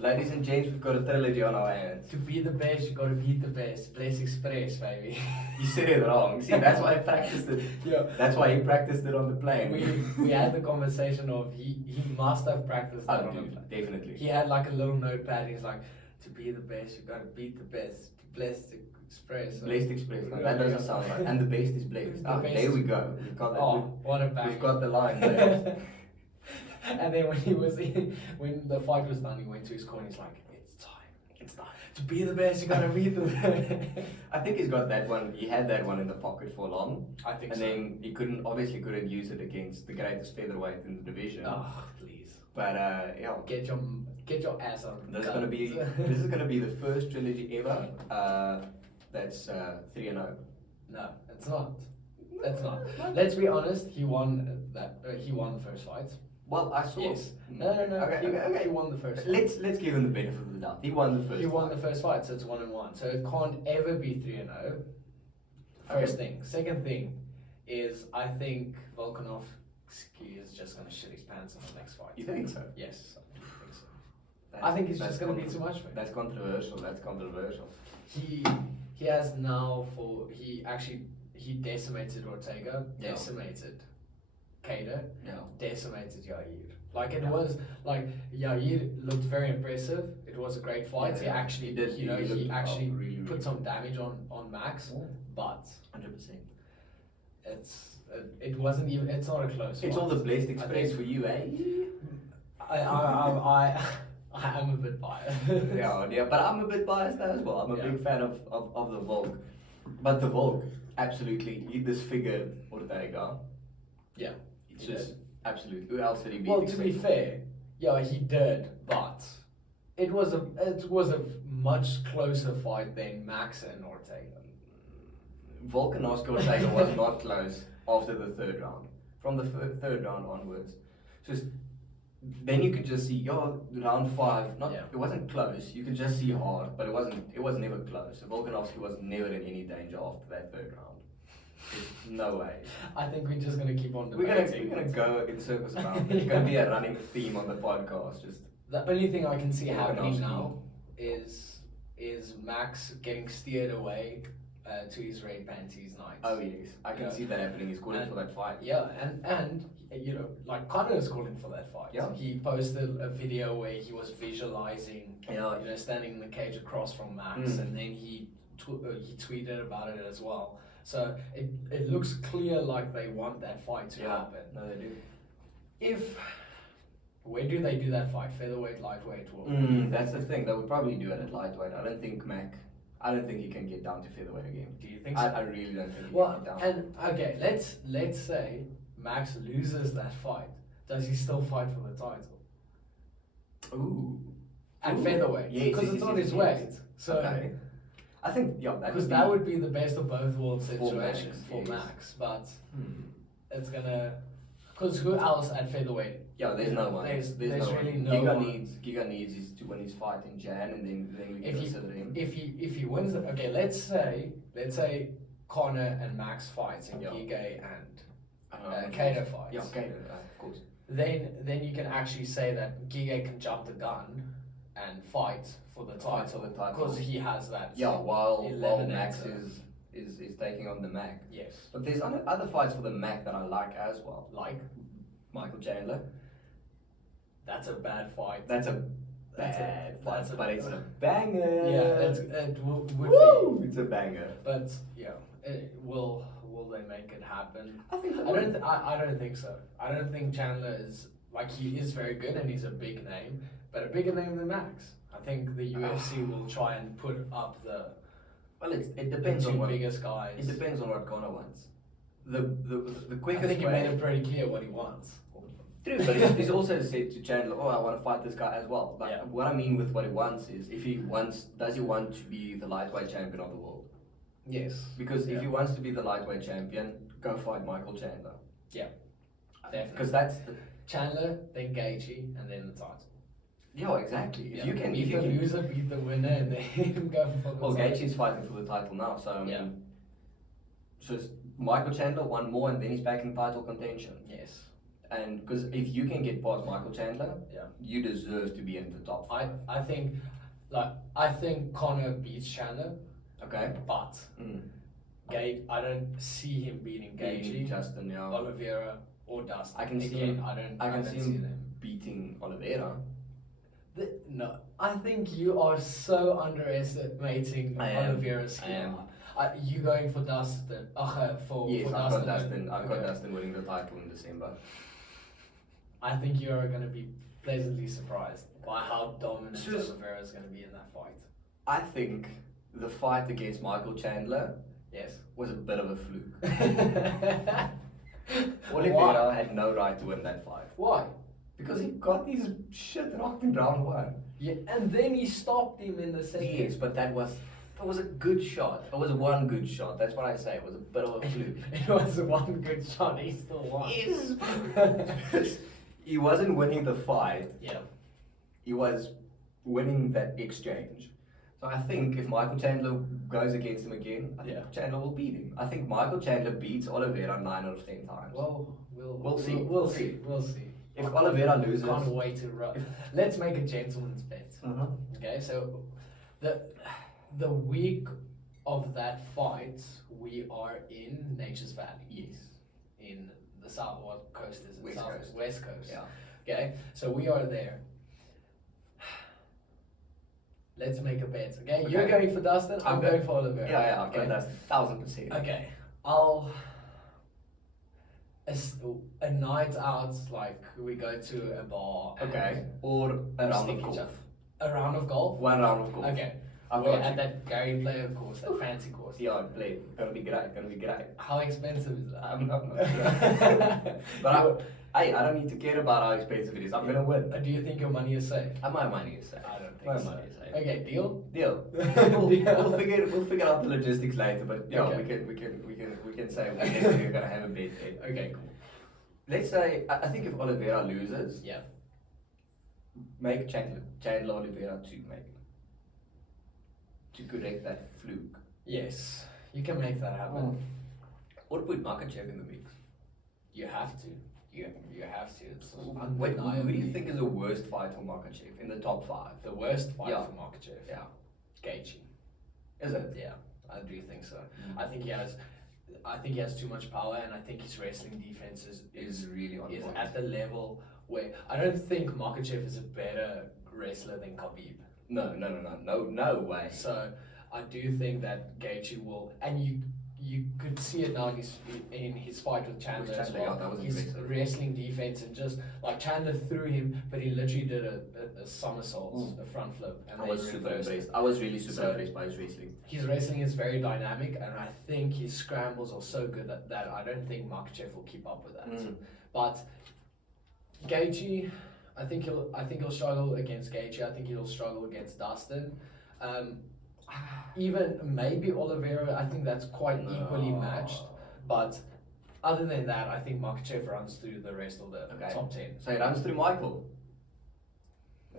Ladies and gents, we've got a trilogy on our hands. To be the best, you gotta beat the best. Bless Express, baby. You said it wrong. See, that's why I practiced it. Yeah. That's why he practiced it on the plane. We had the conversation of he must have practiced that, On the dude. plane, definitely. He had like a little notepad. He's like, to be the best, you gotta beat the best. Blessed Express. Blessed Express. No, that doesn't sound right. And the best is blessed. The Ah, best. there we go. We've got that. Oh, what a bang. We've got the line there. And then when the fight was done, he went to his corner. He's like, it's time. It's time. To be the best, you gotta beat the best. I think he's got that one. He had that one in the pocket for long. I think And so. then he obviously couldn't use it against the greatest featherweight in the division. Oh, please. But yeah. Get your ass on. This is gonna be the first trilogy ever. That's 3-0. No, it's not. It's not. Let's be honest. He won he won the first fight. Well, I saw. Yes. No. Okay. He won the first. Let's give him the benefit of the doubt. He won the first. He won fight. the first fight, so it's 1-1. So it can't ever be 3-0. First thing. Second thing is I think Volkanovski is just gonna shit his pants in the next fight. You think so? Yes, I think so. I think it's just gonna be too much for him. That's controversial. He has now he decimated Ortega, Yeah. decimated Cater, Yeah. decimated Yair. Like it was like Yair looked very impressive. It was a great fight. Yeah, he yeah. actually He did. he He actually looked really put some damage on Max, but 100%. it wasn't even. It's not a close. It's fight. all the blessed I express think- for you, eh? I am a bit biased. yeah, but I'm a bit biased as well. I'm a big fan of the Volk. But the Volk, absolutely, he disfigured Ortega. Yeah. It's he just, did. absolutely. Who else did he beat? Well, to be except- fair, yeah, he did, but it was a much closer fight than Max and Ortega. Volkanovski Ortega was not close after the third round. From the third round onwards. Just then you could just see, round 5, it wasn't close. You could just see hard, but it was never close. Volkanovski was never in any danger after that third round. There's no way. I think we're just gonna keep on We're debating. gonna go in circles around. It's gonna be a running theme on the podcast. Just The only thing I can see happening Volkanovski. now is Max getting steered away to his red panties night. oh yes, I can see that happening. He's calling for that fight. Yeah, and you know, like Connor is calling for that fight. Yeah. He posted a video where he was visualizing, Yeah. you know, standing in the cage across from Max, and then he tweeted about it as well. So it looks clear like they want that fight to happen. No, they do. Where do they do that fight? Featherweight, lightweight, or That's the thing. They would probably do it at lightweight. I don't think he can get down to featherweight again. do you think so? I really don't think he Well, can get down. and okay, let's say Max loses that fight. Does he still fight for the title Ooh. at Ooh. featherweight? Yes, Because yes, it's yes, not yes, his yes. weight. So Okay. I think because that would be the best of both worlds situation Max, for yes. Max, but Hmm. it's gonna. Because who else at featherweight? Yeah, there's no one. There's no really one. no one. Giga needs to win his fight in Jan, and then we If can he- consider him. If he wins, okay, let's say Connor and Max fights and Yeah. Giga and Cater Cater fights. Yeah, Cater, of course. Then you can actually say that Giga can jump the gun and fight for the Fight for title the title. because he has that. Yeah, while Max eliminator. is taking on the Mac. Yes. But there's other fights for the Mac that I like as well. Like Michael Chandler. that's a bad fight. That's a That's a- bad fight, that's a- but it's a banger. Yeah, it would Woo! be. It's a banger. But yeah, will they make it happen? I think I don't think so. I don't think Chandler is like he is very good and he's a big name, but a bigger name than Max. I think the UFC will try and put up the Well, it depends two on what biggest guys. it depends on what Conor wants. The I quickest think he way. made it pretty clear what he wants. True, but he's also said to Chandler, "Oh, I want to fight this guy as well." But Yeah. what I mean with what he wants is, does he want to be the lightweight champion of the world? Yes. Because if Yeah. he wants to be the lightweight champion, go fight Michael Chandler. Definitely. Because that's Chandler, then Gaethje, and then the title. yeah, exactly. If you can, beat if you the can. loser, beat the winner, and then go for the Well, title. Gaethje's fighting for the title now, so I mean, Yeah. so it's Michael Chandler one more, and then he's back in title contention. Yes. And because if you can get past Michael Chandler, Yeah. you deserve to be in the top I 5. I think Connor beats Chandler, Okay. but I don't see him beating Beating Gaethje, Justin, yeah. Oliveira, or Dustin. I can see Again, him. I I can don't see him beating Oliveira. No, I think you are so underestimating I am. Oliveira's skill. I am. You going for Dustin? For Yes, for I've Dustin. got Dustin. I've got Okay. Dustin winning the title in December. I think you are going to be pleasantly surprised by how dominant Just- Oliveira is going to be in that fight. I think the fight against Michael Chandler Yes. was a bit of a fluke. Why? Oliveira had no right to win that fight Why? because he got his shit rocked in round 1. Yeah, and then he stopped him in the second. Yes, but that was a good shot. It was one good shot. That's what I say. It was a bit of a fluke. It was one good shot. He still won. Yes. He wasn't winning the fight. Yeah. He was winning that exchange. So I think if Michael Chandler goes against him again, I think Yeah. Chandler will beat him. I think Michael Chandler beats Oliveira 9 out of 10 times. Well, We'll see. We'll see. We'll see. If Oliveira loses, Can't wait to run. Let's make a gentleman's bet. Okay, so the week of that fight, we are in Nature's Valley. yes. In the south, what coast is it? West South, Coast. West Coast. Yeah. Okay, so we are there. Let's make a bet. Okay, you're Okay. going for Dustin. I'm Okay. going for Oliveira. Yeah, I've got Okay. that 1,000%. Okay, I'll a night out, like we go to a bar. and Okay. Or a round stick of each golf. other. A round of golf. One round of golf. Okay, I've we're got at you. that Gary Player course, that fancy course. Yeah, play. Gonna be great. How expensive is that? I'm not sure. But I don't need to care about how expensive it is. I'm gonna win. Do you think your money is safe? My money is safe. I don't think My so. money is safe. Okay, deal. Deal. Deal. We'll figure out the logistics later. But yeah, Okay. we can say we're gonna have a bet there. Okay, cool. Let's say I think if Oliveira loses, Yeah. make Chandler Oliveira to correct that fluke. Yes, you can make that happen. Or put Makachev in the mix. You have to. You have to. It's Wait, who do you undeniably think is the worst fight for Makachev in the top 5? the worst fight Yeah. for Makachev? Yeah. Gaethje. Is it? Yeah, I do think so. Mm. I think he has too much power, and I think his wrestling defense Is really on is point. at the level where I don't think Makachev is a better wrestler than Khabib. No way. So I do think that Gaethje will, and you could see it now in his fight with Chandler as Chandler, well. yeah, that was his impressive. wrestling defense, and just like Chandler threw him, but he literally did a somersault, a front flip, and I then was he super reversed it. impressed. I was really super So- impressed by his wrestling. His wrestling is very dynamic, and I think his scrambles are so good that I don't think Makachev will keep up with that. But Gaethje, I think he'll struggle against Gaethje. I think he'll struggle against Dustin. Even maybe Oliveira. I think that's quite equally matched. But other than that, I think Makachev runs through the rest of the Okay. top 10. So he runs through Michael.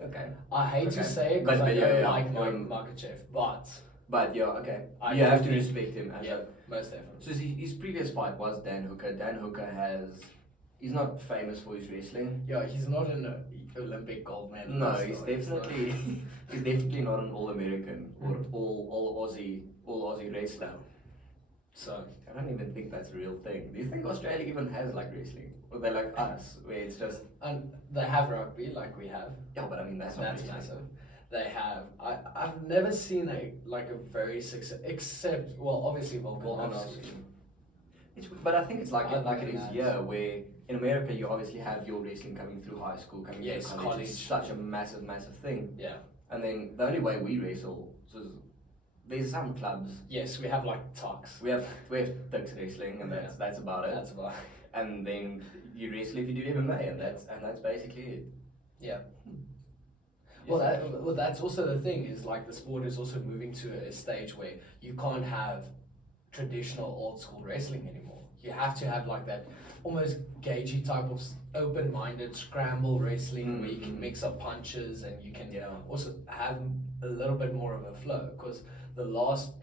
Okay. I hate to Okay. say it because But I yeah, don't yeah, like yeah. Makachev, but But yeah, okay. I you have to think- respect him as yeah, a. most definitely. So his previous fight was Dan Hooker. Dan Hooker he's not famous for his wrestling. Yeah, he's not an Olympic gold medalist. No, he's though. It's not- definitely he's definitely not an All-American or all Aussie wrestler. So I don't even think that's a real thing. Do you think Australia even has like wrestling, or they're like us, where it's just and they have rugby like we have. yeah? But I mean that's not That's wrestling. massive. They have. I've never seen a very except well obviously Volkanovski. But I think it's like Other it than is that. here, where in America you obviously have your wrestling coming through high school, coming Yes, through college. It's college. such a massive thing. Yeah. And then the only way we wrestle, so there's some clubs. Yes, we have like tucks. We have Turks wrestling, and that's about it. That's about. And then you wrestle if you do MMA, and that's basically it. Yeah. Yes. Well, that's also the thing is like the sport is also moving to a stage where you can't have traditional old school wrestling anymore. You have to have like that almost Gaethje type of open-minded scramble wrestling where you can mix up punches and you can also have a little bit more of a flow because the last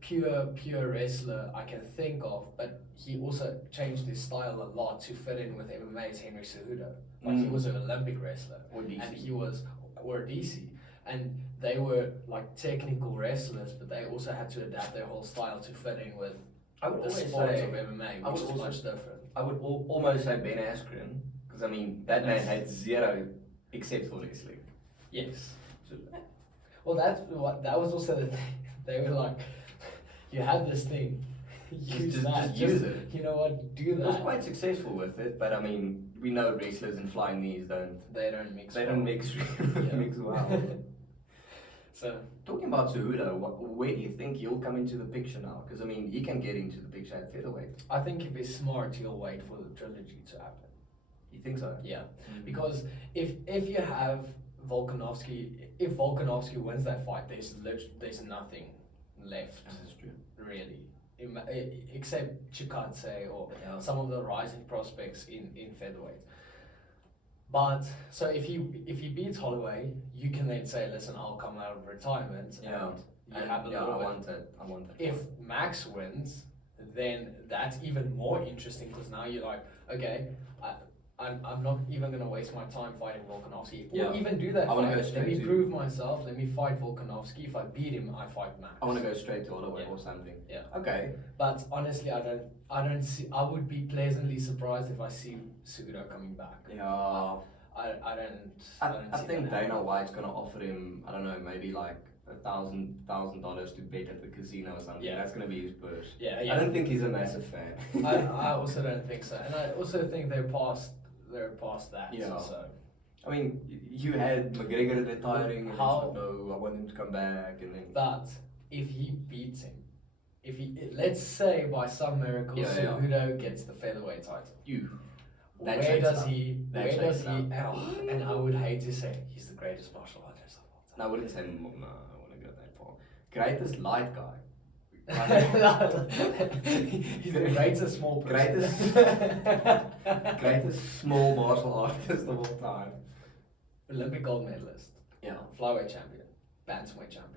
pure wrestler I can think of, but he also changed his style a lot to fit in with MMA's Henry Cejudo. Like he was an Olympic wrestler, Or DC. and he was or DC, and they were like technical wrestlers, but they also had to adapt their whole style to fit in with I would the always sports say, of MMA, I which would is also- much different. I would almost say Ben Askren, because I mean that man had zero except for wrestling. Yes. So, Well, that was also the thing. They were like, you have this thing, use that. just use it. You know what? Do he was that. quite successful with it, but I mean we know wrestlers and flying knees They don't mix. they well. don't mix Yeah. mix well. So Talking about Cejudo, where do you think he'll come into the picture now? Because I mean he can get into the picture at featherweight. I think if he's smart, he'll wait for the trilogy to happen. You think so? Yeah, because if you have Volkanovski, if Volkanovski wins that fight, there's nothing left That's true. really, except Chikadze or Yeah. some of the rising prospects in featherweight. But so if he beats Holloway, you can then say, listen, I'll come out of retirement Yeah. and you have a little bit. I want it. If Max wins, then that's even more interesting because now you're like, okay, I'm not even gonna waste my time fighting Volkanovski. Yeah. Or even do that I wanna fight. go Let straight me to- prove myself. Let me fight Volkanovski. If I beat him, I fight Max. I want to go straight to Holloway Yeah. or something. Yeah. Okay. But honestly, I don't see. I would be pleasantly surprised if I see Cejudo coming back. Yeah. I don't. I see think that Dana happening. White's gonna offer him, I don't know, maybe like $1,000 to bet at the casino or something. Yeah. That's gonna be his push. Yeah, I yeah. don't think he's a massive fan. I also don't think so, and I also think they're past that. Yeah. So I mean, you had McGregor retiring, and How- it's like, no, I want him to come back, and then but if he beats him, let's say by some miracle Yeah, yeah. Cejudo gets the featherweight title, you. That where shakes does up. he? That Where does shakes he? up. And I would hate to say he's the greatest martial artist of all No, I wouldn't say no. I wouldn't go that far. Greatest light guy. time. He's the greatest small person. Greatest small martial artist of all time. Olympic gold medalist, Yeah. flyweight champion, bantamweight champion.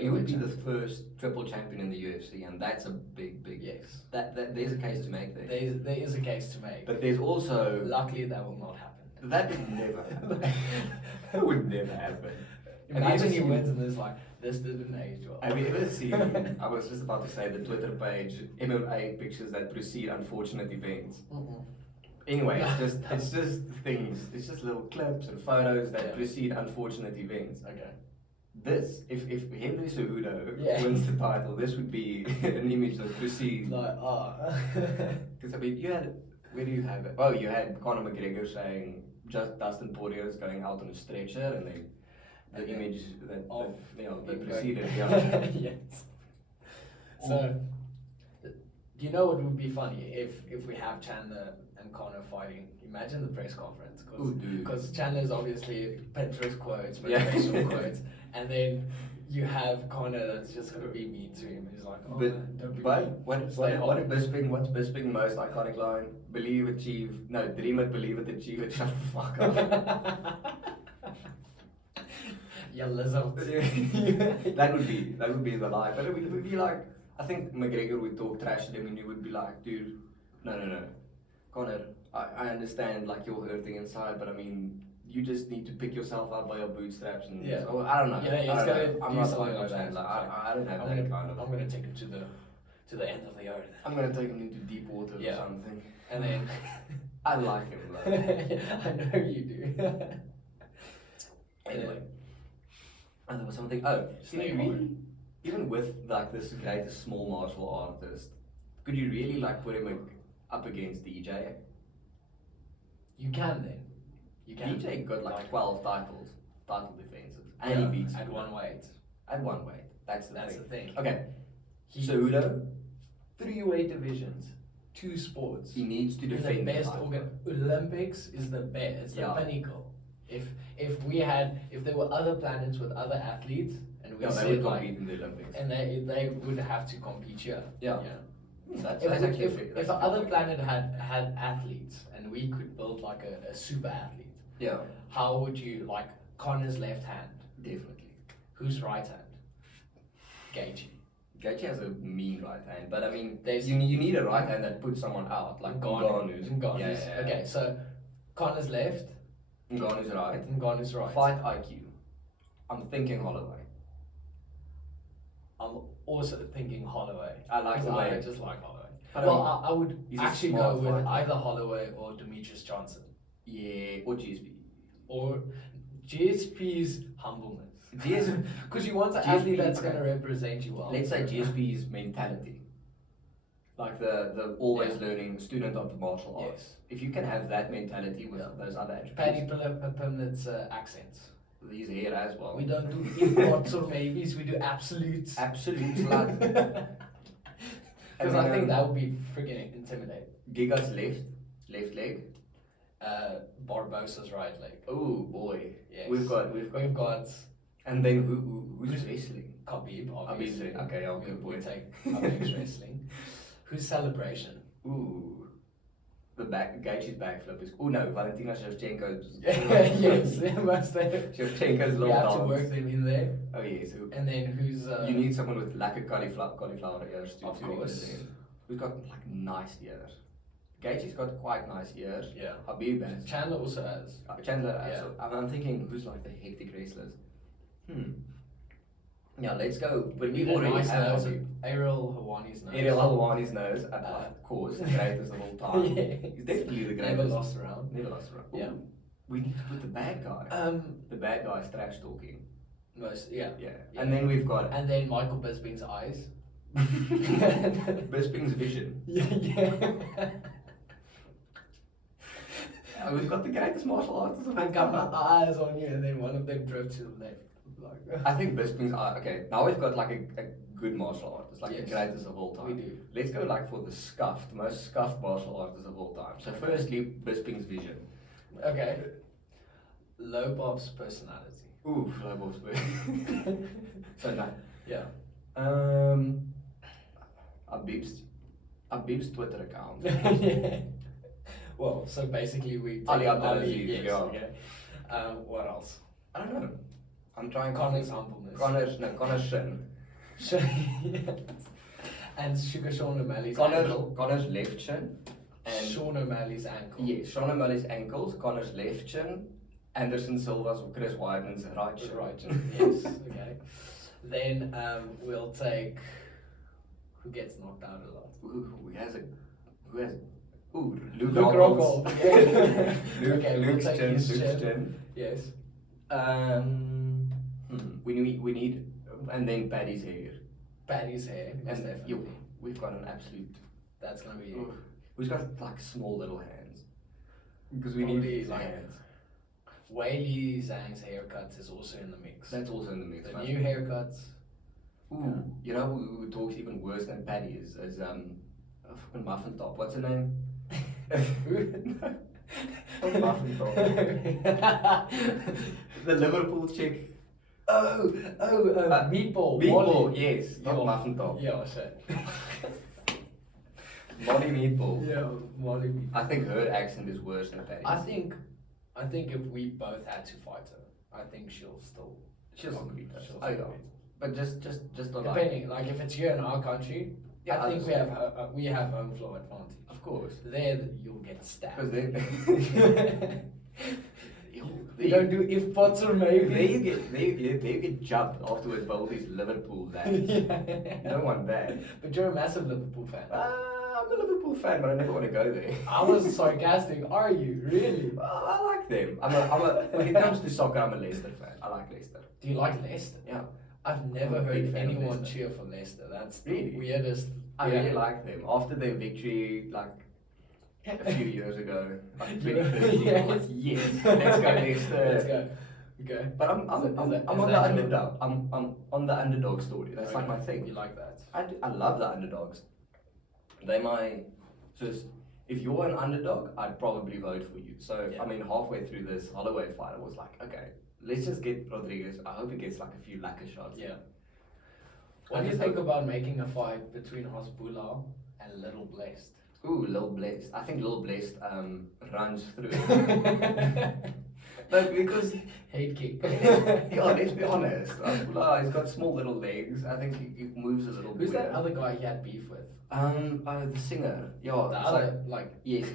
He would be the featherweight first triple champion in the UFC, and that's a big. champion. Yes, That there's a case to make there. there is a case to make. But there's also Luckily, that will not happen. that would never happen. That would never happen. Have you Imagine ever he seen- wins and there's like, this didn't age well. Have you ever seen? I was just about to say the Twitter page MMA pictures that precede unfortunate events. Mm-mm. Anyway, it's just things. It's just little clips and photos that Yeah. precede unfortunate events. Okay. This, if Henry Cejudo Yeah. wins the title, this would be an image that precedes. Like, Because I mean, where do you have it? Oh, you had Conor McGregor saying just Dustin Poirier is going out on a stretcher, and then the And then image that of that him preceded. going- Yeah. Yes. So, do you know what would be funny if we have Chandler and Conor fighting? Imagine the press conference, Ooh, dude. because Chandler's obviously Pinterest quotes, Yeah. motivational quotes, and then you have Conor that's just gonna be mean to him. He's like, oh, man, don't be But mean. what Stay what home. what's Bisping's most iconic line? Believe, achieve. No, dream it, believe it, achieve it. Shut the fuck up. Yeah, lizard. that would be the lie. But it would be like, I think McGregor would talk trash to him, and you would be like, dude, no, Conor, I understand like you're hurting inside, but I mean, you just need to pick yourself up by your bootstraps and Yeah. so, I don't know. Yeah, he's I don't gonna know. I'm do not something like like that. that. I don't have I'm that gonna, kind of. I'm gonna take him to the end of the earth, I'm gonna take him into deep water Yeah. or something. and then I like him. Like. I know you do. Anyway, And there was something. Oh, Stay can you really, home. even with like this greatest small martial artist, could you really like put him up against DJ? you can then. You can. DJ got like 12 title defenses, and Yeah, he beats at you. one weight. At one weight. That's the That's thing. the thing. Okay, He, Cejudo, 3 weight divisions. two sports. He needs to In the defend best title. Olympics is the best. It's the Yeah. pinnacle. If there were other planets with other athletes, and we Yeah, they said would like, compete in the Olympics. and they would have to compete here. Yeah. You know? That's If, actually if, fair. if That's the a fair other point. planet had athletes and we could build like a super athlete, Yeah, how would you like Connor's left hand? definitely. Whose right hand? Gaethje. Gaethje has a mean right hand, but I mean, There's- you need a right hand that puts someone out, like Ngannou's. Ngannou's. Yeah. Okay, so Connor's left, Ngannou's right. Ngannou's right. Fight IQ. I'm thinking Holloway. I'm also thinking Holloway. I like the 'Cause way- I just like Holloway. I don't Well, know. I would He's a actually smart go with fighter. either Holloway or Demetrius Johnson. Yeah, or GSP. Or GSP's humbleness. GSP. Because you want an GSP, athlete that's okay. going to represent you well. Let's say GSP's mentality. Like the always learning student of the martial arts. Yes. If you can have that mentality with Yeah. those other attributes. Paddy Pimlet's accents. His hair as well. We don't do imports or maybes, we do absolutes. Absolute slut. Because I think that would be freaking intimidating. Giga's left leg. Barbosa's right leg. Oh boy. Yes. We've got. And then who's wrestling? Khabib, obviously. Khabib, okay, I'll go we with. take Khabib's wrestling. Who's celebration? Ooh. The Gaethje's backflip is. Oh no, Valentina Shevchenko's. Yes, must have. Shevchenko's We little have to dance. work them in there. Oh yes. And then who's You need someone with lekker cauliflower ears to Of to course. represent. Who's got like nice ears. Gaethje's got quite nice ears. Yeah. Habib has. Chandler also has. Chandler has. Yeah. So I'm thinking who's like the hectic wrestlers. Yeah, let's go. But we Need a already nice have nose. Habib. Ariel Hawani's nose. Ariel Helwani's nose, of course, the greatest of all time. Yeah. He's definitely the greatest. Never lost around. Never lost around. Yeah. Ooh, we need to put the bad guy. The bad guy's trash talking. Yeah. Yeah. And then we've got And then Michael Bisping's eyes. Bisping's vision. Yeah. We've got the greatest martial artists of all I got time. my eyes on you, and then one of them drove to the left. Like, I think Bisping's eye. Okay, now we've got like a good martial artist, like the Yes. greatest of all time. we do. Let's go like for the most scuffed martial artist of all time. So firstly, Bisping's vision. Okay. Lobov's personality. Ooh, Lobov's vision. So no. Yeah. Abib's Twitter account. Yeah. Well, so basically we take Ali Ali, Abdelaziz, yes, yeah. okay. What else? I don't know. I'm trying. Connor's humbleness. Connor's shin. And Sean O'Malley's ankle. Connor's left shin. And Sean O'Malley's ankle. yes, Sean O'Malley's ankles. Connor's left shin. Anderson Silva's or Chris Weidman's right shin. Right. Yes. Okay. Then we'll take who gets knocked out a lot. Who has? Ooh, Luke Luke Rockhold. Rockhold. Yeah. Luke, Okay, we'll Luke's take chin. his Luke's chin. chin. Yes. We need, and then Paddy's hair. Paddy's hair. Most And definitely. we've got an absolute. That's gonna be Who's got like small little hands? Because we Probably need like- hands. Whaley Zhang's haircuts is also in the mix. That's also in the mix. The man. new haircuts. Ooh, you know who talks even worse than Paddy is a fucking muffin top. What's her name? Not muffin top. The Liverpool chick. Meatball. Meatball, Molly. yes, not Yeah. muffin top. Yeah, shit. Molly Meatball. Yeah, Molly Meatball. I think her accent is worse than Paddy's. I think if we both had to fight her, I think she'll still. She'll still beat us. she'll I still know. beat us. But just on like, Depending, like if it's here in our country, Yeah, I think we understand. have we have home floor advantage. of course. There, you'll get Because stabbed. then. We don't do if pots or maybe. There you get jumped afterwards by all these Liverpool lads. You don't want that. But you're a massive Liverpool fan. I'm a Liverpool fan, but I never want to go there. I was sarcastic. Are you really? I like them. When it comes to soccer, I'm a Leicester fan. I like Leicester. Do you like Leicester? Yeah. I've I'm never a big heard fan of anyone Leicester. cheer for Leicester. That's the Really? weirdest. I really like them. After their victory, like a few years ago, like 2013, I was like, yes, let's go Leicester. Let's go. Okay. But I'm Is on that the your- underdog. I'm on the underdog story. That's like my thing. You like that? I love the underdogs. If you're an underdog, I'd probably vote for you. So Yeah. I mean, halfway through this Holloway fight, I was like, okay, let's just get Rodriguez. I hope he gets like a few lacquer shots. Yeah. What do you think about making a fight between Hasbulla and Little Blessed? Ooh, Lil Blessed. I think Lil Blessed runs through. No, because Head kick. yeah, let's be honest. Hasbulla, he's got small little legs. I think he moves a little bit. Who's that other guy he had beef with? The singer. Yeah, The it's other, like, yes,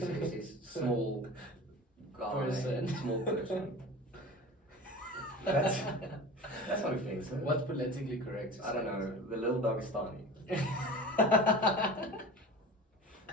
small guy, person. small person. That's that's not offensive. What's politically correct? I don't know. The little Dagestani.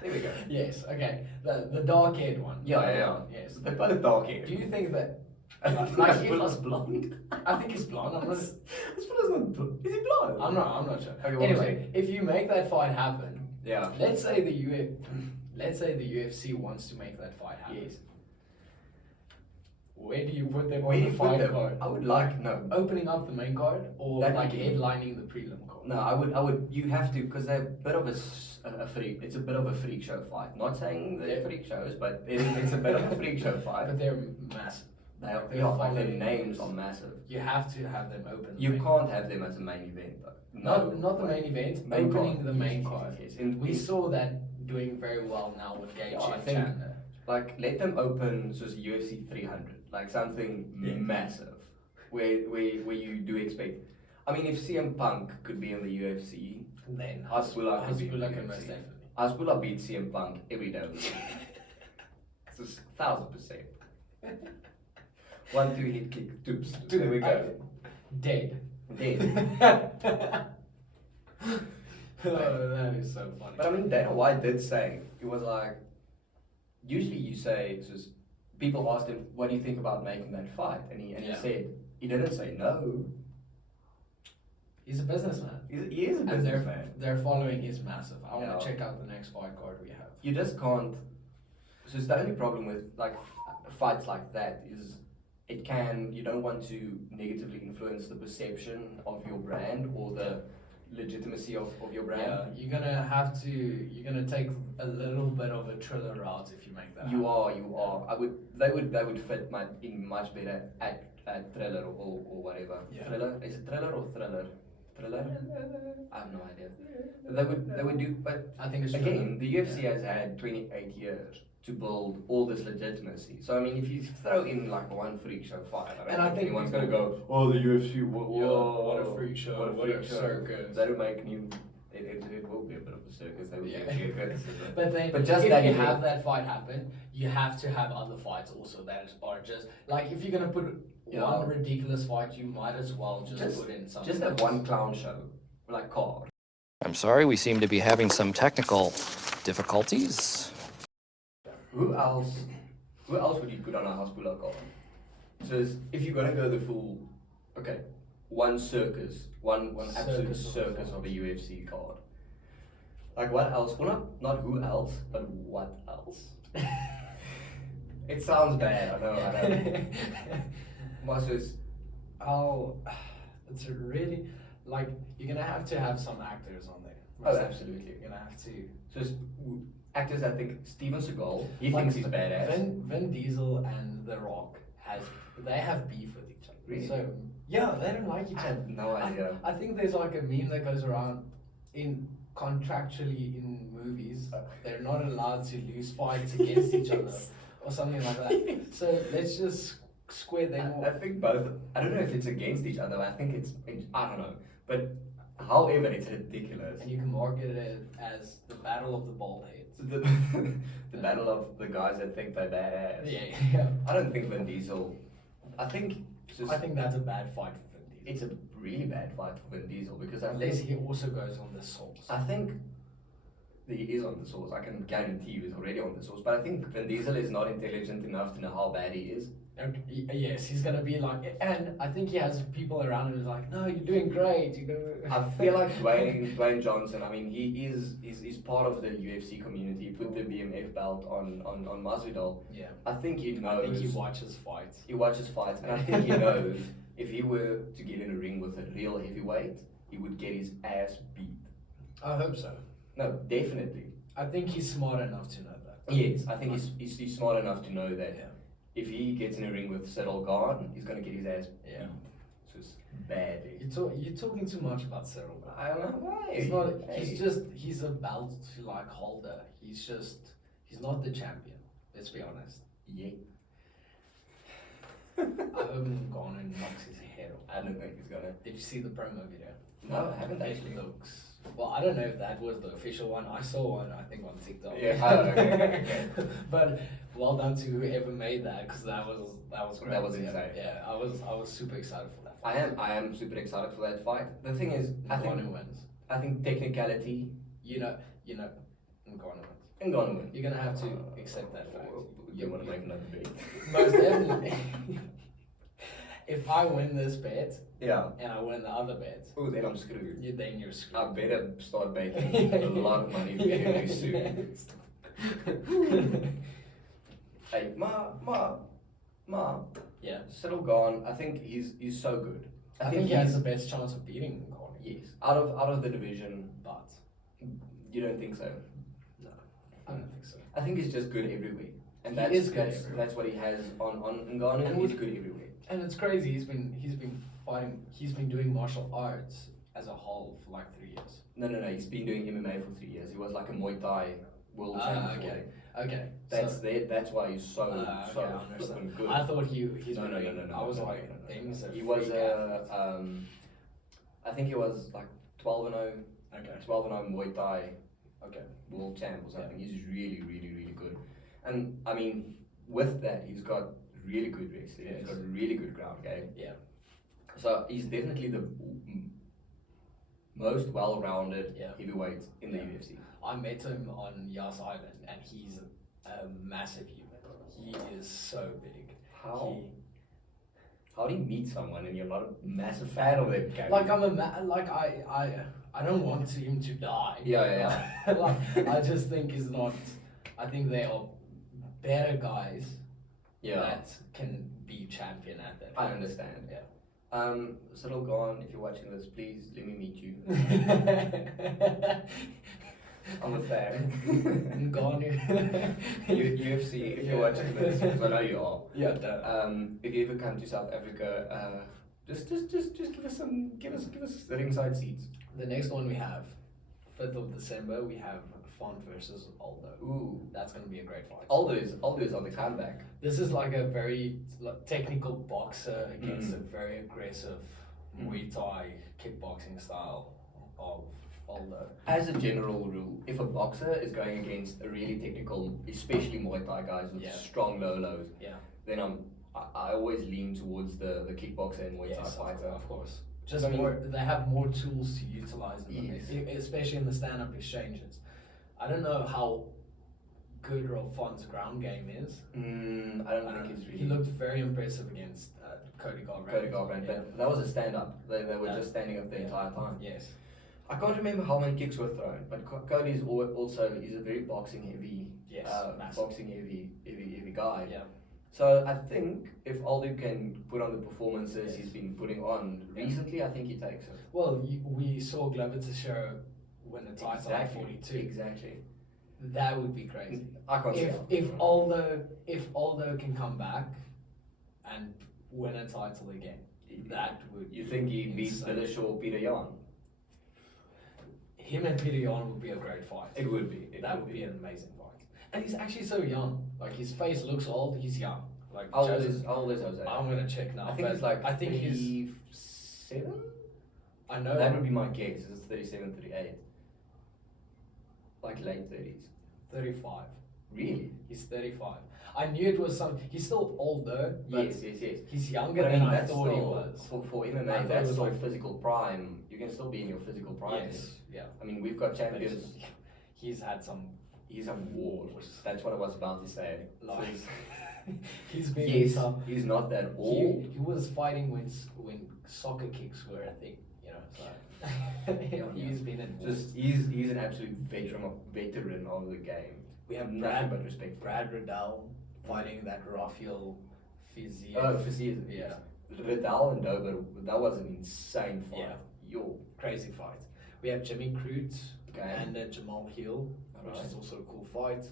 There we go. Yes. Okay. The dark haired one. Yeah. Yes. They're both dark hair. Do you think that? Like if Hasbulla's blonde. I think he's blonde. I'm not. Hasbulla's not blonde. Is he blonde? I'm not sure. Okay, what Anyway, if you make that fight happen, Yeah. let's say the UFC wants to make that fight happen. Yes. Where do you put them Where on do the you put fight them? card? I would like no. Opening up the main card or That like would be- headlining the prelim card. No, I would. You have to because they're a bit of a freak. It's a bit of a freak show fight. Not saying they're freak shows, but it's a bit of a freak show fight. But they're massive. They're, They're yeah, like their following- names are massive. You have to have them open. the You main can't have them as a main event though. Not the main event, Main opening card. the main Yes, card. yes, yes. And We saw that doing very well now with Gage Yeah, I and think- Chandler. Like let them open so it's UFC 300, like something massive, where you do expect. I mean, if CM Punk could be in the UFC, Then Hasbulla could be in the can most UFC. definitely. Hasbulla beats CM Punk every day of the week. It's 1,000%. 1-2 hit kick, toops. There we go. Dead. Dead. Oh, that is so funny. But I mean, Dana White did say it was like. Usually, you say it's just people asked him, "What do you think about making that fight?" And he Yeah. said he didn't say no. He's a businessman. He is a And businessman. their following is massive. I want Yeah. to check out the next fight card we have. You just can't. So it's the only problem with like fights like that is you don't want to negatively influence the perception of your brand or the legitimacy of your brand. Yeah, you're gonna take a little bit of a thriller route if you make that. You happen. are. They would fit in much better at thriller or whatever. Yeah. Thriller? Is it thriller or thriller? Thriller? I have no idea. They would do, but I think it's again, thriller. the UFC has had 28 years to build all this legitimacy. So I mean, if you throw in like one freak show fight, And I think anyone's people- gonna go, oh, the UFC, whoa, what a freak show, what a circus. That'll make new. It will be a bit of a circus. They will Yeah. be a circus. But then, But just if that you event- have that fight happen, you have to have other fights also that are just like if you're gonna put Yeah. one ridiculous fight, you might as well just put in something. Just have else. one clown show, like card. I'm sorry, we seem to be having some technical difficulties. Who else would you put on a Hasbulla card? So if you're gonna go the full, okay, one circus, one absolute Circus of circus of a UFC card. Like what else? Well, not who else, but what else? It sounds bad. I know. But it's Oh, it's really like you're gonna have to have some actors on there. Oh, absolutely. You're gonna have to. so it's actors. I think Steven Seagal. He Like, thinks he's badass. Vin Diesel and The Rock they have beef with each other. Really? So yeah, they don't like each I other. have no idea. I think there's like a meme that goes around in contractually in movies they're not allowed to lose fights against each other or something like that. So let's just square them I off. think both. I don't know if it's against each other. I think I don't know. But however, it's ridiculous. And you can market it as the battle of the bald heads. The battle of the guys that think they're badass. Yeah. I don't think Vin Diesel. I think That's a bad fight for Vin Diesel. it's a really bad fight for Vin Diesel because Unless he also goes on the sauce. I think he is on the source. I can guarantee you he's already on the source. But I think Vin Diesel is not intelligent enough to know how bad he is. Yes, he's gonna be like, and I think he has people around him who's like, no, you're doing great. You're gonna. I feel like Dwayne Johnson. I mean, he's part of the UFC community. He put the BMF belt on Masvidal. Yeah. I think he knows. I think he watches fights. He watches fights, and I think he knows if he were to get in a ring with a real heavyweight, he would get his ass beat. I hope so. No, definitely. I think he's smart enough to know that. Yes, I think he's smart enough to know that Yeah. if he gets in a ring with Cyril Gahn, he's gonna get his ass beat. Yeah. Just badly. You're talking too much about Cyril. I don't know why. He's not. Hey. He's a belt like holder. He's not the champion. Let's be honest. Yeah. I hope Ngannou knocks his head off. I don't think he's gonna. Did you see the promo video? No, I haven't It actually. looks. Well, I don't know if that was the official one. I saw one, I think, on TikTok. Yeah, okay. But well done to whoever made that, because that was great. That was insane. Yeah, I was super excited for that fight. I am super excited for that fight. The thing is, Ngannou wins. I think technicality, You know, Ngannou wins. Ngannou wins. You're gonna have to accept that fact. You want to make another bet? Most definitely. If I win this bet Yeah. and I win the other bet, Oh, then I'm screwed. then you're screwed. I better start making a lot of money very soon. Hey, Ma, Yeah. Cyril gone. I think he's so good. I think he has the best chance of beating Ngannou. Yes, out of the division. But You don't think so? no, I don't think so. I think he's just good everywhere, and He that's is good everywhere. that's what he has on Ngannou. And He's with- good everywhere. And it's crazy. He's been fighting. He's been doing martial arts as a whole for like 3 years. No. He's been doing MMA for 3 years. He was like a Muay Thai world champion. Okay. Okay. That's why he's so okay, I flippin' understand. good. I thought he's No, been no, doing. no, no, I was no, like, no, no, damn, he's a he was freak athlete. I think he was like 12-0, Okay. 12-0 Muay Thai Okay. world champ or something. He's really, really, really good. And I mean, with that, he's got really good wrestling. Yes. He's got really good ground game. Yeah. So he's definitely the most well-rounded Yeah. heavyweight in the Yeah. UFC. I met him on Yas Island, and he's a massive human. He is so big. How? How do you meet someone and you're not a massive fan of them? Gary? Like I don't want him to die. Yeah. Like I just think he's not. I think they are better guys Yeah. that can be champion at that. I understand. Yeah. Cyril Gone, if you're watching this, please let me meet you. I'm a fan. Gone. UFC, if you're watching this, because I know you are. Yeah. Duh. If you ever come to South Africa, just give us the ringside seats. The next one we have, 5th of December, we have Font versus Aldo. Ooh, That's gonna be a great fight. Aldo is on the comeback. This is like a very technical boxer against a very aggressive Muay Thai kickboxing style of Aldo. As a general rule, if a boxer is going against a really technical, especially Muay Thai guys with Yeah. strong low lows, Yeah. then I always lean towards the kickboxer and Muay Thai Yes, fighter. of course. Just I mean- more, they have more tools to utilize in Yes. especially in the stand-up exchanges. I don't know how good Font's ground game is. I don't think he's really. He looked very impressive against Cody Garbrandt. Cody Garbrandt, Yeah. but that was a stand up. They were Yeah. just standing up the Yeah. entire time. Yes. I can't remember how many kicks were thrown, but Cody's also he's a very boxing heavy, Yes, massive. boxing heavy guy. Yeah. So I think if Aldo can put on the performances Yes. he's been putting on Yeah. recently, I think he takes it. Well, we saw Glover Teixeira win the title at 42. Exactly. That would be crazy. I can't see If how. if Aldo can come back and win a title again, that would. You think he beats insane. Dillish or Peter Yan? Him and Peter Yan would be a great fight. It would be. That would be an amazing fight. And he's actually so young. Like his face looks old. He's young. Like How old just- is Jose? I'm gonna check now. I think but he's like I think he's. 37? I know. That would be my guess. It's 37, 38. Like late 30s. 35. Really? He's 35. I knew it was some. He's still older, but Yes. he's younger But I than mean, I that's thought he still, was. For I MMA, thought it that's was still like- physical prime. You can still be in your physical prime. Yes. Yeah. I mean, we've got But champions. he's had some. He's a wars. That's what I was about to say. Like, So he's been. yes, some. he's not that old. He was fighting when soccer kicks were a thing. You know. So he's been in. Just he's an absolute veteran of the game. We have Nothing but respect. for him. Brad Riddell fighting that Rafael Fiziev. Oh, Fiziev. Yeah. Riddell and Dober, that was an insane fight. Yeah. Yo. Crazy fight. We have Jimmy Crute Okay. and Jamal Hill, which Alright. is also a cool fight.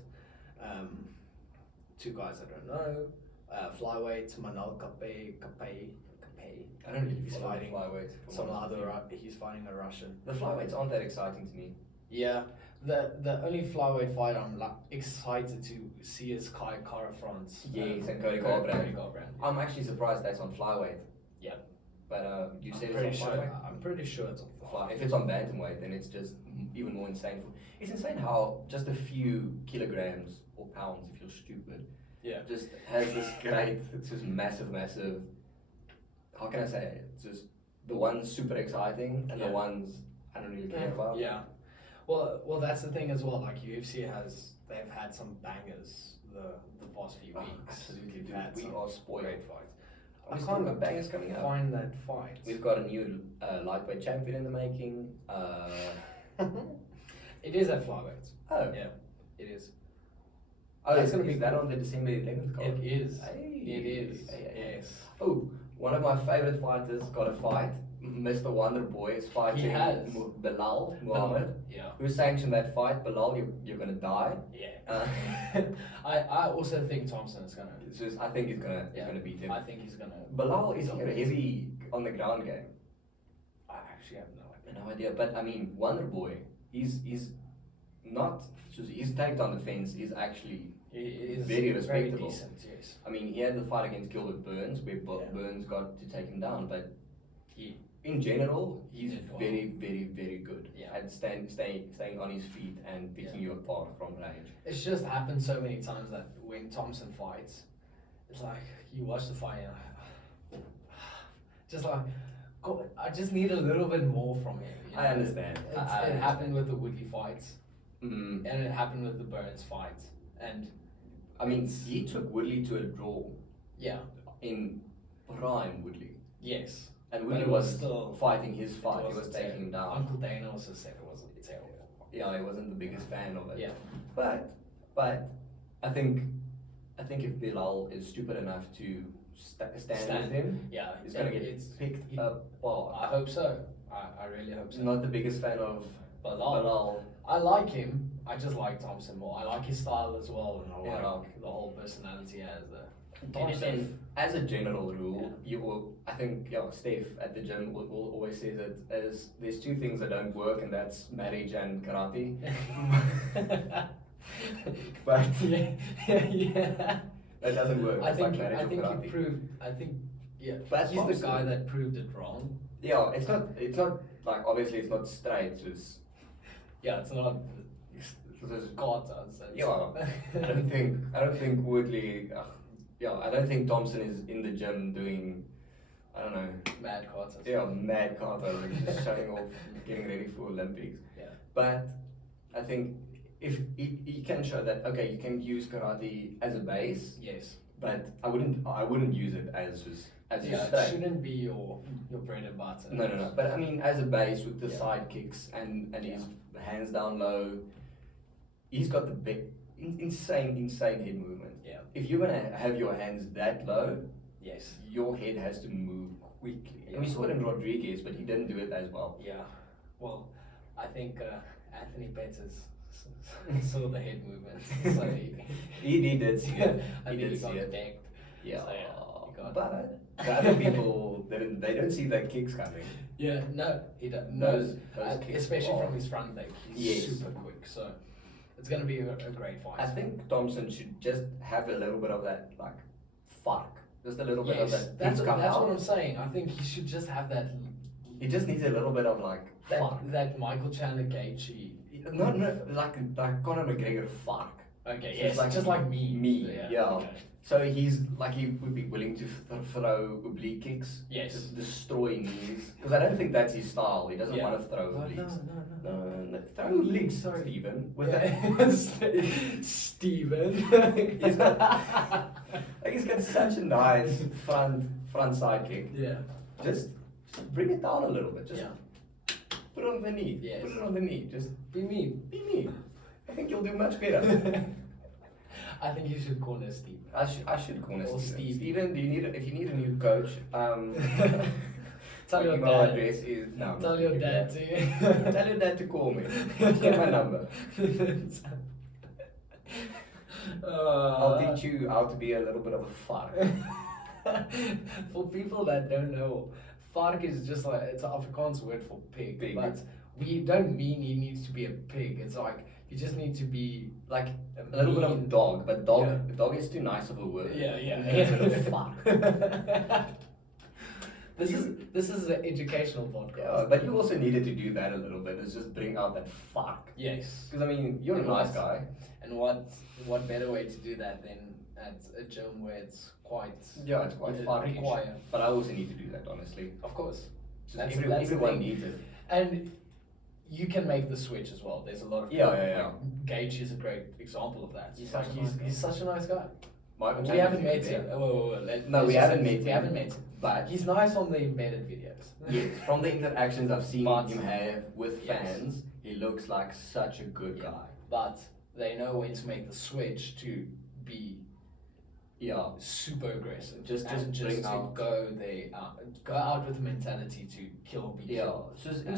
Two guys I don't know. Flyweight Manal Kape. I don't really He's follow fighting flyweight. Some other. He's fighting a Russian. The flyweights aren't that exciting to me. Yeah. The only flyweight fight I'm like excited to see is Kai Kara France. Yes, and Cody Cody Garbrandt. Garbrandt. I'm actually surprised that's on flyweight. Yeah. But you said pretty it's on sure. flyweight? I'm pretty sure it's on flyweight. If it's on bantamweight, then it's just even more insane. It's insane how just a few kilograms or pounds, if you're stupid, Yeah. just has this great, it's just massive, how can I say it? It's just the ones super exciting and the Yeah. ones I don't really care about. Yeah. Well, that's the thing as well. Like they've had some bangers the past few Oh, weeks. absolutely, We've dude. had We some are spoiled. great fights. We still got bangers coming up. Find that fight. We've got a new lightweight champion in the making. It is at flyweight. Oh, Yeah, it is. oh, That's it's gonna gonna be be that cool. on the December 11th card. It is. Hey. It is. Hey. Yes. Oh, one of my favorite fighters got a fight. Mr. Wonder Boy is fighting has. Bilal Muhammad. Yeah. Who sanctioned that fight? Bilal, you're gonna die. Yeah. I also think Thompson is gonna. It's just, I think he's gonna beat him. I think he's gonna. Bilal is heavy on the ground game. I actually have no idea. No idea, but I mean, Wonder Boy, he's not. His takedown defense is actually. He is Very respectable. decent. Yes. I mean, he had the fight against Gilbert Burns, where Yeah. Burns got to take him down, but He. in general, He he's did well. very good Yeah. at staying on his feet and picking you apart from range. It's just happened so many times that when Thompson fights, it's like you watch the fight and just like, God, I just need a little bit more from him. you I know? understand. It I happened with the Woodley fights, Mm, and it happened with the Burns fight, and I mean, he took Woodley to a draw yeah, in prime Woodley, yes. and But Woodley it was was still- fight. He was wasn't taking him down. Uncle Dana also said it wasn't terrible. Yeah, he wasn't the biggest fan of it. Yeah. But I think if Bilal is stupid enough to stand with him, Yeah, he's gonna get it's picked up. Well, I hope so. I really hope so. I'm not the biggest fan of Bilal. Bilal. I like him. I just like Thompson more. I like his style as well, and I Yeah. like the whole personality he has. Thompson, as a general rule, you will. I think Steph at the gym will always say that as there's two things that don't work, and that's marriage and karate. But yeah. that doesn't work. I It's like think marriage I or think karate. he proved. I think yeah. But He's Thompson- the guy that proved it wrong. Yeah, it's not like obviously it's not straight. It's Yeah, it's not. just God does. Yeah, I don't think Woodley. I don't think Thompson is in the gym doing. I don't know. Mad Carter. Yeah, mad Carter, like just showing off, getting ready for Olympics. Yeah. But I think if he can show that, okay, you can use karate as a base, Yes. but I wouldn't use it as Yeah, your it strength. shouldn't be your bread and butter. No. But I mean, as a base with the Yeah. side kicks and his hands down low, he's got the big, insane head movement. Yeah. If you're gonna have your hands that low, Yes. your head has to move quickly. Yeah. And we saw it in Rodriguez, but he didn't do it as well. Yeah. Well, I think Anthony Pettis saw the head movement. So He did see it. I He think did he got see it. decked. Yeah. So, he got- But the other people, they don't see the kicks coming. Yeah, no, he doesn't. Those kicks especially are- from his front leg. He's Yes. super quick. So it's going to be a great fight. I think Thompson should just have a little bit of that, like, fuck. Just a little bit of yes, that. that's come what out. I'm saying. I think he should just have that He just needs a little bit of, like, fuck. that Michael Chandler Gaethje. No, like Conor McGregor fuck. Okay, So yes, it's just like me. Me, yeah. Okay. So he's like, he would be willing to throw oblique kicks. Yes. Just destroy knees. Because I don't think that's his style. He doesn't Yeah. want to throw No, obliques. no. Throw obliques, Sorry. Stephen. With Steven. He's got, like, he's got such a nice front side kick. Yeah. Just bring it down a little bit. Just Yeah. put it on the knee. Yes. Put it on the knee. Just Be me. be me. I think you'll do much better. I think you should corner Steve. I should corner Or Steven. Steve. Steven, if you need a new coach, Tell my your email dad. address is no. Tell your dad to. Tell your dad to call me. Get my number. I'll teach you how to be a little bit of a fuck. For people that don't know, Vark is just like, it's an Afrikaans word for pig, Pig. but we don't mean he needs to be a pig. It's like, you just need to be like A little bit of mean- dog, but dog Yeah. dog is too nice of a word. Yeah, yeah. A little bit of fuck. This is an educational podcast. Yeah, but you also needed to do that a little bit. Is just bring out that fuck. Yes. Because I mean, you're a And nice what- guy. And what better way to do that than at a gym where it's quite Yeah, it's quite fun. require. But I also need to do that, honestly. Of course. Just That's the everyone thing. needs it. And you can make the switch as well. There's a lot of Yeah, people, yeah, yeah. like, Gage is a great example of that. He's Like, such a nice guy. he's such a nice guy. Michael We Chambers haven't is met him. there. Let's No, we just haven't say met We him. haven't met him. But He's nice on the embedded videos. yes, from the interactions I've seen But- him have with Yes. fans, he looks like such a good Yeah. guy. But they know when to make the switch to be Yeah. super aggressive. Just and bring to out- go out with the mentality to kill or be Yeah, killed. so it's And-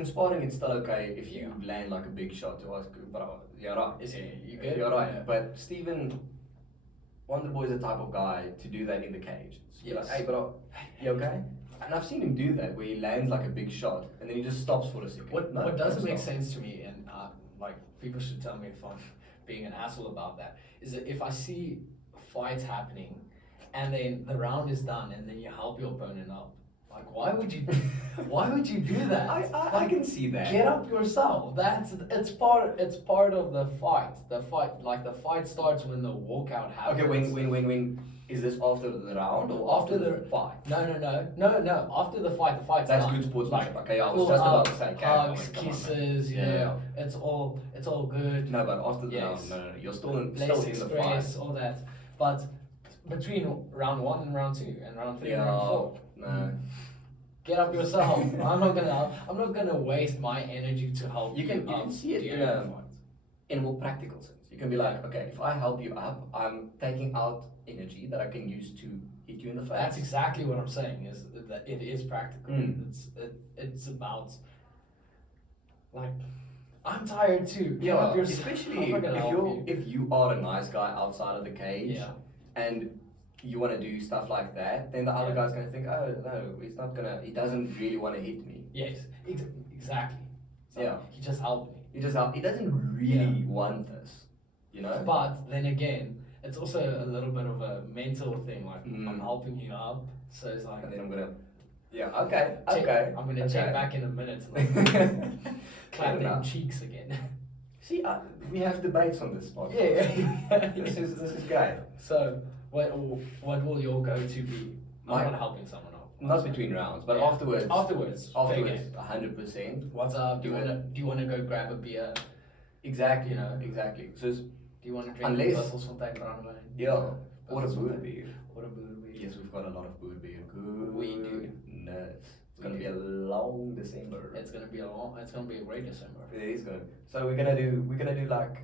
inspiring it's still okay if you Yeah. land like a big shot to ask, bro, you're right. Is he? You good? You're right. Yeah. But Stephen Wonderboy is the type of guy to do that in the cage. Just be like, Yes. hey bro, you okay? And I've seen him do that where he lands like a big shot and then he just stops for a second. What No, doesn't don't make stop. sense to me, and like people should tell me if I'm being an asshole about that, is that if I see fights happening, and then the round is done, and then you help your opponent up, like why would you do that? I can see that. Get up yourself. It's part of the fight. The fight starts when the walkout happens. Okay, when is this after the round or After the fight? No. After the fight, That's done. good sportsmanship. Like, Okay, I was pull just about up, to say, okay, hugs, come on. kisses, you Yeah, know, it's all good. No, but after the Yes. round, no, you're still in Let's the express fight. all that, but between round 1 and round 2 and round 3 and round 4, no. get up yourself. I'm not gonna waste my energy to help You can up see it during in the a fight. in a more practical sense. You can be like, okay, if I help you up, I'm taking out energy that I can use to hit you in the face. That's exactly what I'm saying. Is that it is practical. Mm. It's about like I'm tired too. Get Yeah, up yourself. especially I'm not gonna help you. if you are a nice guy outside of the cage Yeah. and you want to do stuff like that, then the other Yeah. guy's gonna think, oh no, he doesn't really want to hit me. Yes, exactly. So Yeah. he just helped me. He doesn't really want this, you know. But then again, it's also a little bit of a mental thing. Like Mm. I'm helping you up, so it's like And then I'm gonna, yeah, okay, check- okay. I'm gonna okay. check back in a minute and clap them enough. cheeks again. See, we have debates on this podcast. yeah. This is great. So what will your go-to be? My- I'm not helping someone up. Not between rounds, but Yeah. afterwards. Afterwards. fair game. 100%. What's up? Do you Do wanna go grab a beer? Exactly, You know. exactly. So, Do you wanna drink Unless- Brussels van Brandewijn? yeah, or a Buffelsfontein. beer. Or a boer beer. Yes, we've got a lot of boer beer. Good. We do. Nuts. It's We gonna be do. a long December. It's gonna be a great December. It is gonna. So we're gonna do like.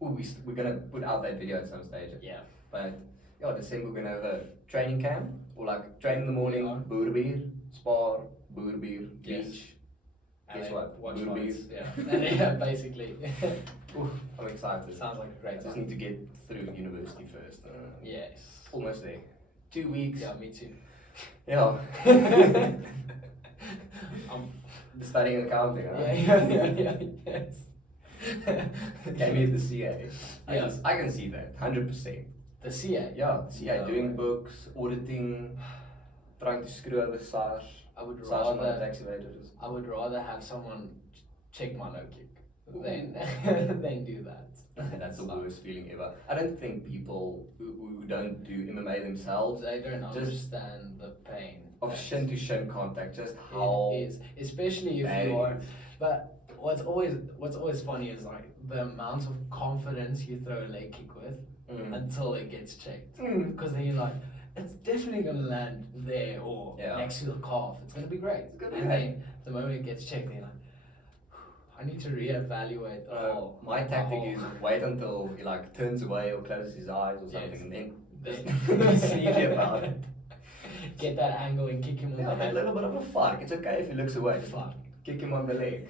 We're gonna put out that video at some stage. Yeah. But yeah, December we're gonna have a training camp or like train in the morning, Yeah. boer beer, spar, boer beer, Yes. beach. And Guess then what? Watch Boer beer. fights. Yeah. Yeah, basically. Oof, I'm excited. Sounds like a great I just time. need to get through university first. Yes. Almost there. 2 weeks. Yeah, me too. Yeah. Um, Studying accounting, huh? yeah, yes. Came here to CA. Yeah. I can see that, 100%. The CA. Yeah, CA, No doing way. books, auditing, trying to screw over SARS. I would SARS rather tax evaders. I would rather have someone check my low kick than than do that. That's the worst feeling ever. I don't think people who don't do MMA themselves They don't Just- understand the pain of that shin to shin contact, just how it is, especially if bad you it are. is. But what's always funny is like the amount of confidence you throw a leg kick with Mm. until it gets checked. Mm. Because then you're like, it's definitely gonna land there or Yeah. next to the calf. It's gonna be great. gonna be And great. then the moment it gets checked, then you're like, I need to reevaluate the whole. My the tactic whole- is wait until he like turns away or closes his eyes or Yes. something, and then Then- sneaky about it. Get that angle and kick him on Yeah, the a head. little bit of a fuck. It's okay if he looks away. Fuck. Kick him on the leg.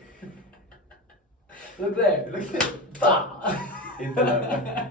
Look there. Look there. Bah! Hit the logo.